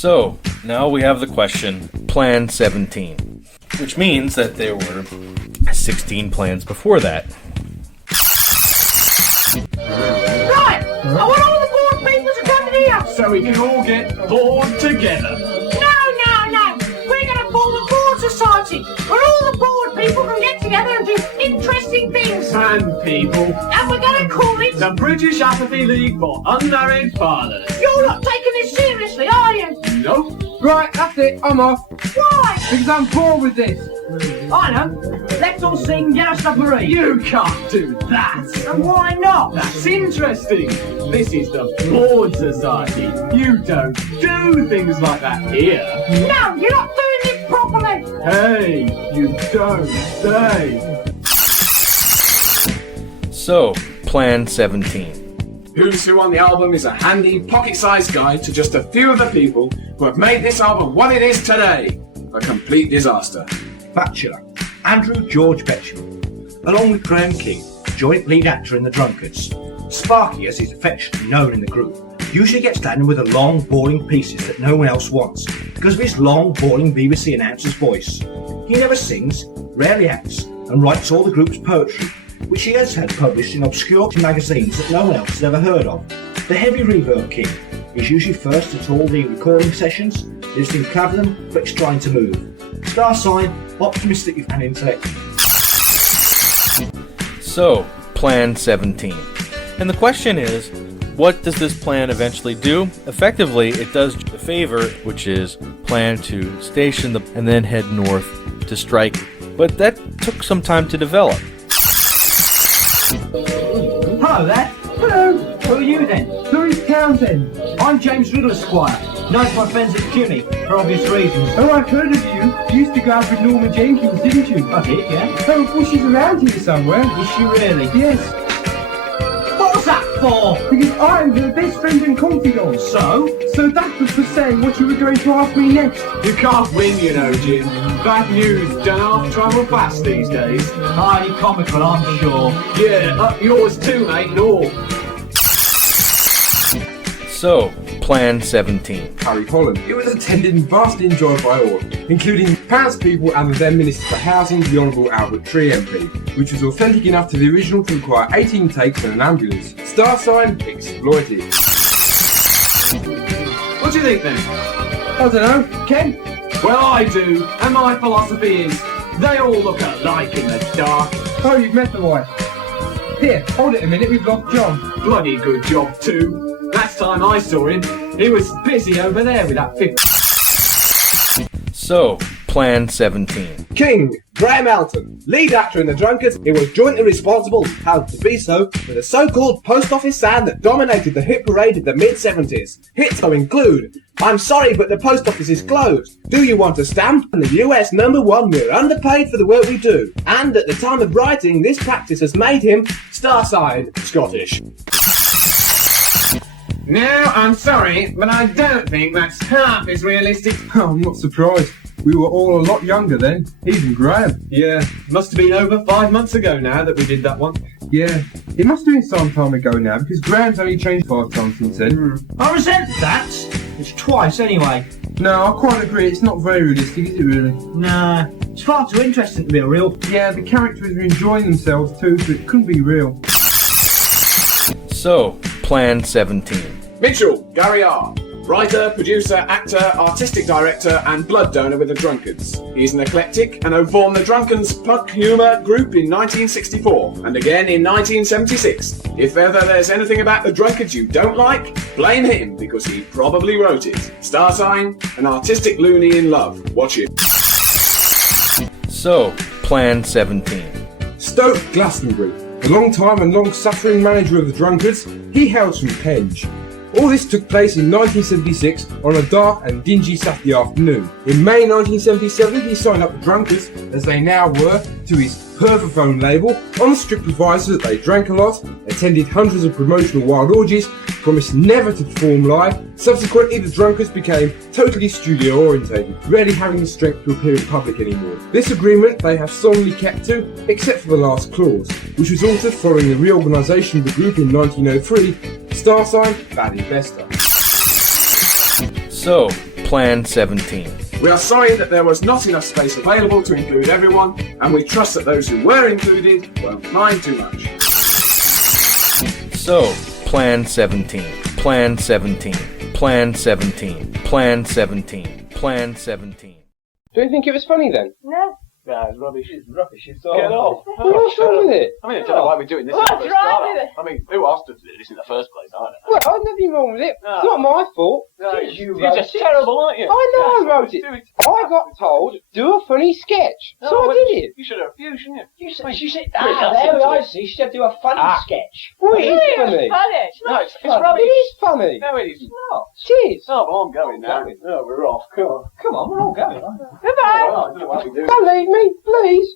So, now we have the question, Plan 17, which means that there were 16 plans before that. Right! I want all the board people to come here! So we can all get bored together. No! We're going to form a board society where all the board people can get together and do interesting things. And people. And we're going to call it The British Apathy League for Unmarried Fathers. You're not taking this seriously, are you? Nope. Right, that's it, I'm off. Why? Because I'm bored with this. I know. Let's all sing Yellow Submarine. You can't do that. And why not? That's interesting. This is the Board Society. You don't do things like that here. No, you're not doing it properly. Hey, you don't say. So, Plan 17. Who's Who on the album is a handy, pocket-sized guide to just a few of the people who have made this album what it is today. A complete disaster. Bachelor, Andrew George Betchel, along with Graham King, joint lead actor in the Drunkards. Sparky, as he's affectionately known in the group, usually gets down with the long, boring pieces that no one else wants because of his long, boring BBC announcer's voice. He never sings, rarely acts, and writes all the group's poetry, which he has had published in obscure magazines that no one else has ever heard of. The heavy reverb king is usually first at all the recording sessions, lives in Clapham but is trying to move. Star sign, optimistic and intellect. So, Plan 17. And the question is, what does this plan eventually do? Effectively, it does the favor, which is plan to station and then head north to strike. But that took some time to develop. Hello there. Hello. Who are you then? Louis Townsend. I'm James Riddle, Esquire. Known to my friends at CUNY, for obvious reasons. Oh, I've heard of you. You used to go out with Norma Jenkins, didn't you? I did, yeah. Oh, well, she's around here somewhere. Is she really? Yes, What was that for? because I'm her best friend and confidant. So? So that was for saying what you were going to ask me next. You can't win, you know, Jim. Bad news don't half travel fast these days. Highly comical, I'm sure. Yeah, up yours too, mate, no. So, Plan 17. Harry Holland. It was attended and vastly enjoyed by all, including townspeople and the then Minister for Housing, the Honourable Albert Tree MP, which was authentic enough to the original to require 18 takes and an ambulance. Star sign, exploited. What do you think then? I don't know. Ken? Well, I do, and my philosophy is they all look alike in the dark. Oh, you've met the wife. Here, hold it a minute, we've got John. Bloody good job too. Last time I saw him, he was busy over there with that 50. So, Plan 17. King, Graham Elton, lead actor in The Drunkards, he was jointly responsible, how to be so, for the so-called post office sound that dominated the hit parade of the mid-70s. Hits to include, I'm sorry but the post office is closed. Do you want a stamp? And the US #1, we're underpaid for the work we do. And at the time of writing, this practice has made him, star sign, Scottish. Now, I'm sorry, but I don't think that's half as realistic. I'm not surprised. We were all a lot younger then, even Graham. Yeah, must have been over 5 months ago now that we did that one. Yeah, it must have been some time ago now, because Graham's only changed 5 times since then. I resent that. It's twice anyway. No, I quite agree, it's not very realistic, is it really? Nah, it's far too interesting to be real. Yeah, the characters were enjoying themselves too, so it couldn't be real. So, Plan 17. Mitchell, Gary R. Writer, producer, actor, artistic director, and blood donor with the Drunkards. He's an eclectic and formed the Drunkards punk humour group in 1964 and again in 1976. If ever there's anything about the Drunkards you don't like, blame him because he probably wrote it. Star sign, an artistic loony in love. Watch it. So, Plan 17. Stoke Glastonbury, the long-time and long-suffering manager of the Drunkards, he hails from Penge. All this took place in 1976 on a dark and dingy Saturday afternoon. In May 1977, he signed up the Drunkards, as they now were, to his Pervophone label on the strict proviso that they drank a lot, attended hundreds of promotional wild orgies, promised never to perform live. Subsequently, the Drunkards became totally studio orientated, rarely having the strength to appear in public anymore. This agreement they have solemnly kept to, except for the last clause, which was altered following the reorganisation of the group in 1903. Star sign, bad investor. So, Plan 17. We are sorry that there was not enough space available to include everyone, and we trust that those who were included won't mind too much. So, Plan 17. Plan 17. Plan 17. Plan 17. Plan 17. Do you think it was funny then? No. No, it's rubbish. It's rubbish. It's Get off. What's wrong with it? I mean, I don't know why we're doing this. What's wrong with it? I mean, who asked us to do this in the first place? I don't know. Well, I've nothing wrong with it. No. It's not my fault. No, You you're wrote just it. terrible, aren't you? I know I wrote it. Do it. I got told, do a funny sketch. So I well, did it. You should have refused, shouldn't you? She said, there we are, see, she said do a funny sketch. Well, it is It's funny. funny. No, it's It rubbish. is funny. No, it isn't. It is. Oh, well, I'm going now. No, we're off. Come on. Come on, we're all going. Goodbye. Oh, I don't know what we do. Don't leave me, please.